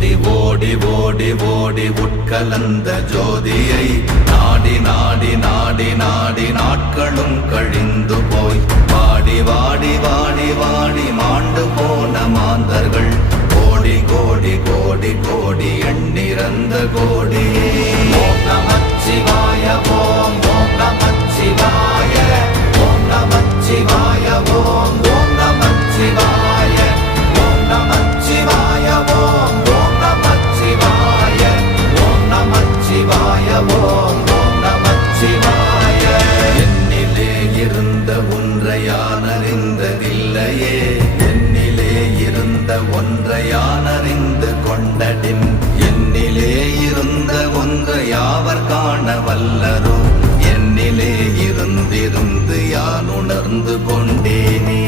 ஓடி ஓடி ஓடி ஓடி உட்கலந்த ஜோதியை நாடி நாடி நாடி நாடி நாட்களும் கழிந்து போய் வாடி வாடி வாடி வாடி மாண்டு போன மாந்தர்கள் கோடி கோடி கோடி கோடி எண்ணிறந்த கோடி. ஓம் நமச்சிவாய ஓம் ஓம் நமச்சிவாய ஓம் நமச்சிவாய ஓம் ஓம் நமச்சிவாய ஓம் நமச்சிவாய ஓம் ஓம் நமச்சிவாய ஓம் நமச்சிவாய ஓம் ஓம் நமச்சிவாய. என்னிலே இருந்த ஒன்றை யான் அறிந்ததில்லையே, என்னிலே இருந்த ஒன்றை யான் அறிந்து கொண்டடின், என்னிலே இருந்த ஒன்றை யாவர் காண வல்லரோ, என்னிலே இருந்திருந்து யான் உணர்ந்து கொண்டேனே.